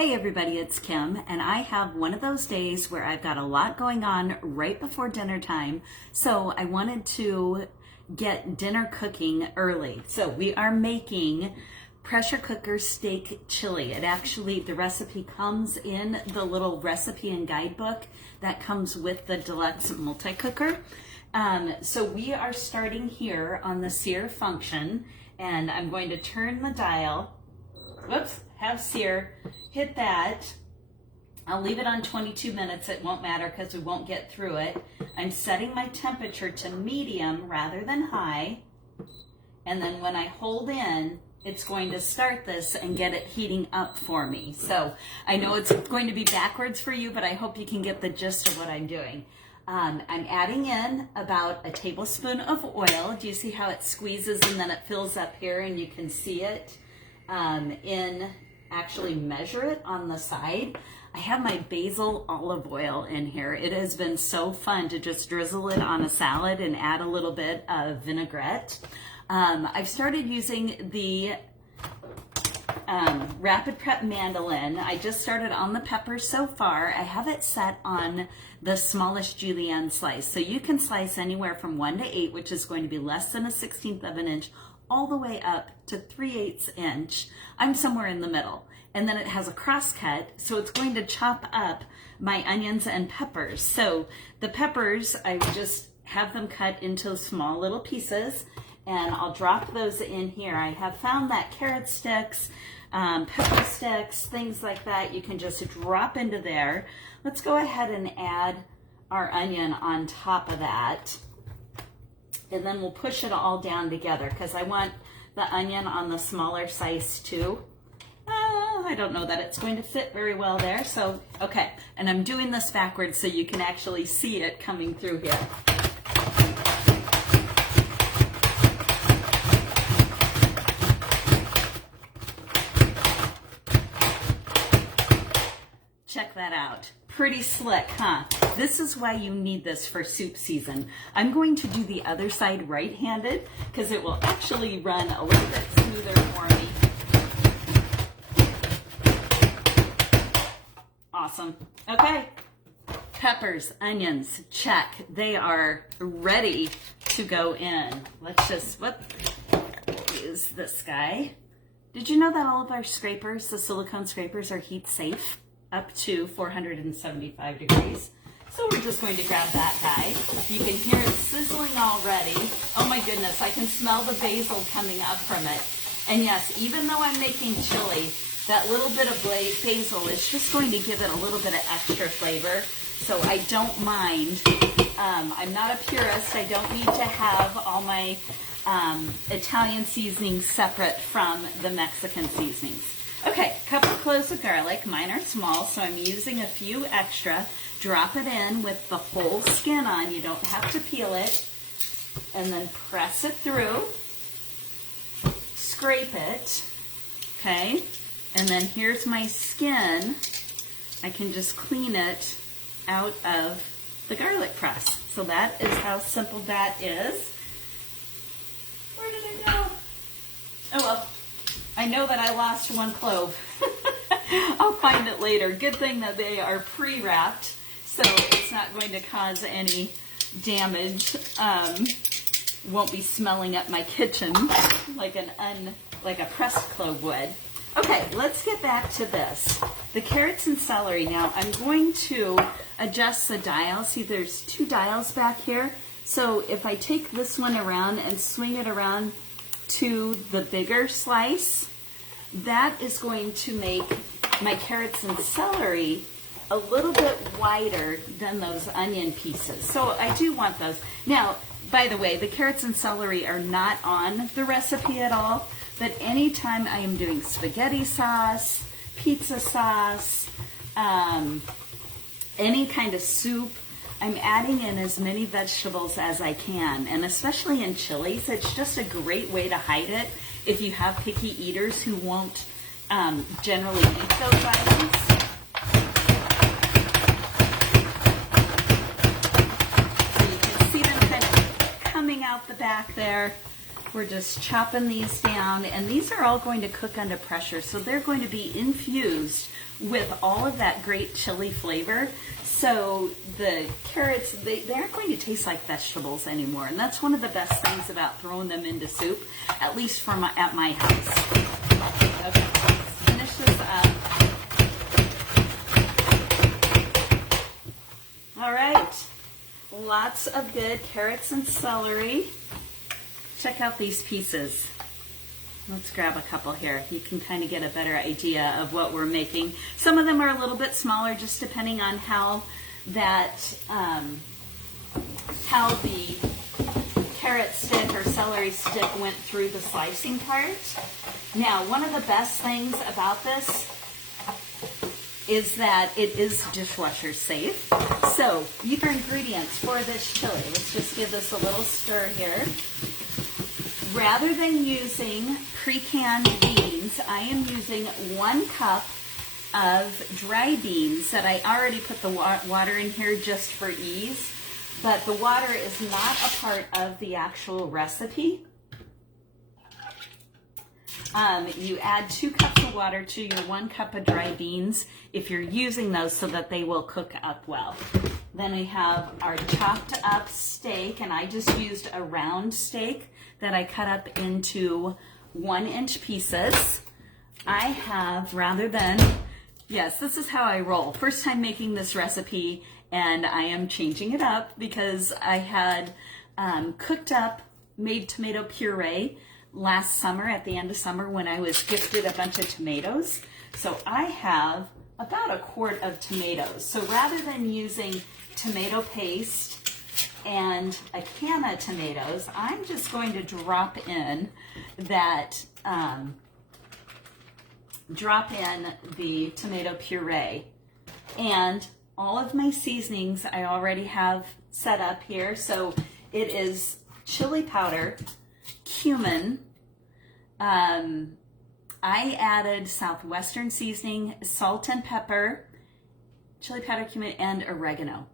Hey everybody, it's Kim, and I have one of those days where I've got a lot going on right before dinner time, so I wanted to get dinner cooking early. So we are making pressure cooker steak chili. The recipe comes in the little recipe and guidebook that comes with the deluxe multi-cooker. So we are starting here on the sear function, and I'm going to turn the dial. Whoops, have sear, hit that. I'll leave it on 22 minutes. It won't matter because we won't get through it. I'm setting my temperature to medium rather than high. And then when I hold in, it's going to start this and get it heating up for me. So I know it's going to be backwards for you, but I hope you can get the gist of what I'm doing. I'm adding in about a tablespoon of oil. Do you see how it squeezes and then it fills up here and you can see it? Actually measure it on the side. I have my basil olive oil in here. It has been so fun to just drizzle it on a salad and add a little bit of vinaigrette. I've started using the Rapid Prep Mandoline. I just started on the peppers so far. I have it set on the smallest julienne slice. So you can slice anywhere from 1 to 8, which is going to be less than a 1/16 of an inch, all the way up to 3/8 inch. I'm somewhere in the middle. And then it has a cross cut, so it's going to chop up my onions and peppers. So the peppers, I just have them cut into small little pieces, and I'll drop those in here. I have found that carrot sticks, pepper sticks, things like that, you can just drop into there. Let's go ahead and add our onion on top of that. And then we'll push it all down together because I want the onion on the smaller size too. I don't know that it's going to fit very well there. So, okay. And I'm doing this backwards so you can actually see it coming through here. Check that out. Pretty slick, huh? This is why you need this for soup season. I'm going to do the other side right-handed because it will actually run a little bit smoother for me. Awesome. Okay. Peppers, onions, check. They are ready to go in. Let's just, what is this guy? Did you know that all of our scrapers, the silicone scrapers, are heat safe? Up to 475 degrees. So we're just going to grab that guy. You can hear it sizzling already. Oh my goodness, I can smell the basil coming up from it. And yes, even though I'm making chili, that little bit of basil is just going to give it a little bit of extra flavor. So I don't mind. I'm not a purist. I don't need to have all my Italian seasonings separate from the Mexican seasonings. Okay, couple cloves of garlic. Mine are small, so I'm using a few extra. Drop it in with the whole skin on. You don't have to peel it. And then press it through. Scrape it. Okay, and then here's my skin. I can just clean it out of the garlic press. So that is how simple that is. Where did it go? Oh well. I know that I lost one clove. I'll find it later. Good thing that they are pre-wrapped, so it's not going to cause any damage. Won't be smelling up my kitchen like a pressed clove would. Okay, let's get back to this. The carrots and celery. Now I'm going to adjust the dial. See, there's 2 dials back here. So if I take this one around and swing it around to the bigger slice, that is going to make my carrots and celery a little bit wider than those onion pieces. So I do want those. Now, by the way, the carrots and celery are not on the recipe at all, but anytime I am doing spaghetti sauce, pizza sauce, any kind of soup, I'm adding in as many vegetables as I can, and especially in chilies, it's just a great way to hide it if you have picky eaters who won't generally eat those items. So you can see them kind of coming out the back there. We're just chopping these down, and these are all going to cook under pressure, so they're going to be infused with all of that great chili flavor. So the carrots, they aren't going to taste like vegetables anymore, and that's one of the best things about throwing them into soup, at least at my house. Okay, let's finish this up. All right, lots of good carrots and celery. Check out these pieces. Let's grab a couple here. You can kind of get a better idea of what we're making. Some of them are a little bit smaller, just depending on how how the carrot stick or celery stick went through the slicing part. Now, one of the best things about this is that it is dishwasher safe. So, your ingredients for this chili. Let's just give this a little stir here. Rather than using pre-canned beans, I am using 1 cup of dry beans that I already put the water in here just for ease, but the water is not a part of the actual recipe. You add 2 cups of water to your 1 cup of dry beans if you're using those so that they will cook up well. Then we have our chopped up steak, and I just used a round steak that I cut up into 1-inch pieces. I have, yes, this is how I roll. First time making this recipe, and I am changing it up because I had made tomato puree last summer, at the end of summer, when I was gifted a bunch of tomatoes. So I have about 1 quart of tomatoes. So rather than using tomato paste and a can of tomatoes, I'm just going to drop in the tomato puree. And all of my seasonings I already have set up here. So it is chili powder, cumin. I added Southwestern seasoning, salt and pepper, chili powder, cumin, and oregano,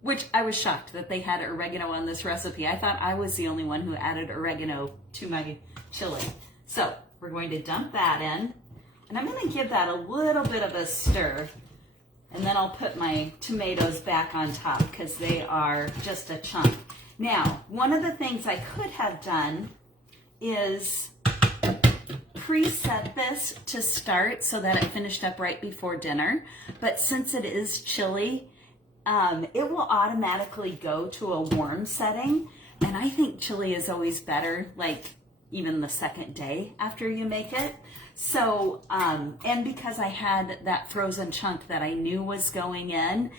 which I was shocked that they had oregano on this recipe. I thought I was the only one who added oregano to my chili. So we're going to dump that in, and I'm going to give that a little bit of a stir, and then I'll put my tomatoes back on top because they are just a chunk. Now, one of the things I could have done is preset this to start so that it finished up right before dinner, but since it is chili, it will automatically go to a warm setting, and I think chili is always better, like even the second day after you make it. So, and because I had that frozen chunk that I knew was going in,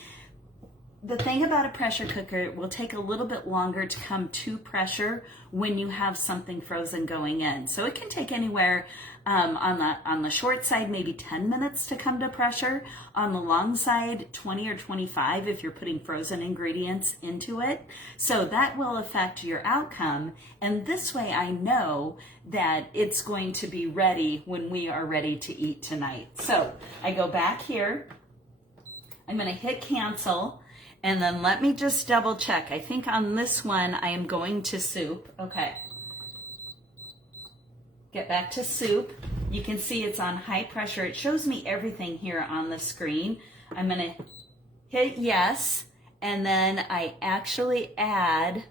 the thing about a pressure cooker, it will take a little bit longer to come to pressure when you have something frozen going in. So it can take anywhere on the short side, maybe 10 minutes to come to pressure. On the long side, 20 or 25 if you're putting frozen ingredients into it. So that will affect your outcome. And this way I know that it's going to be ready when we are ready to eat tonight. So I go back here. I'm going to hit cancel. And then let me just double check. I think on this one, I am going to soup. Okay. Get back to soup. You can see it's on high pressure. It shows me everything here on the screen. I'm going to hit yes. And then I actually add,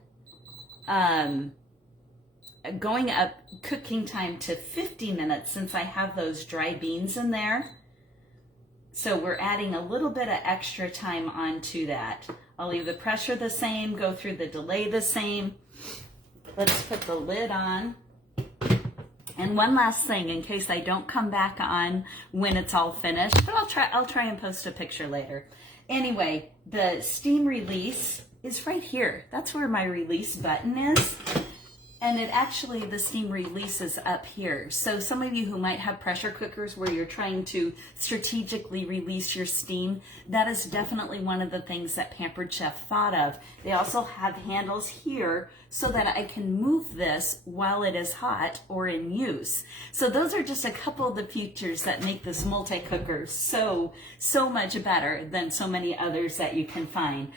going up cooking time to 50 minutes since I have those dry beans in there. So we're adding a little bit of extra time onto that. I'll leave the pressure the same, go through the delay the same. Let's put the lid on. And one last thing, in case I don't come back on when it's all finished, but I'll try and post a picture later. Anyway, the steam release is right here. That's where my release button is. And it actually, the steam releases up here. So some of you who might have pressure cookers where you're trying to strategically release your steam, that is definitely one of the things that Pampered Chef thought of. They also have handles here so that I can move this while it is hot or in use. So those are just a couple of the features that make this multi-cooker so much better than so many others that you can find.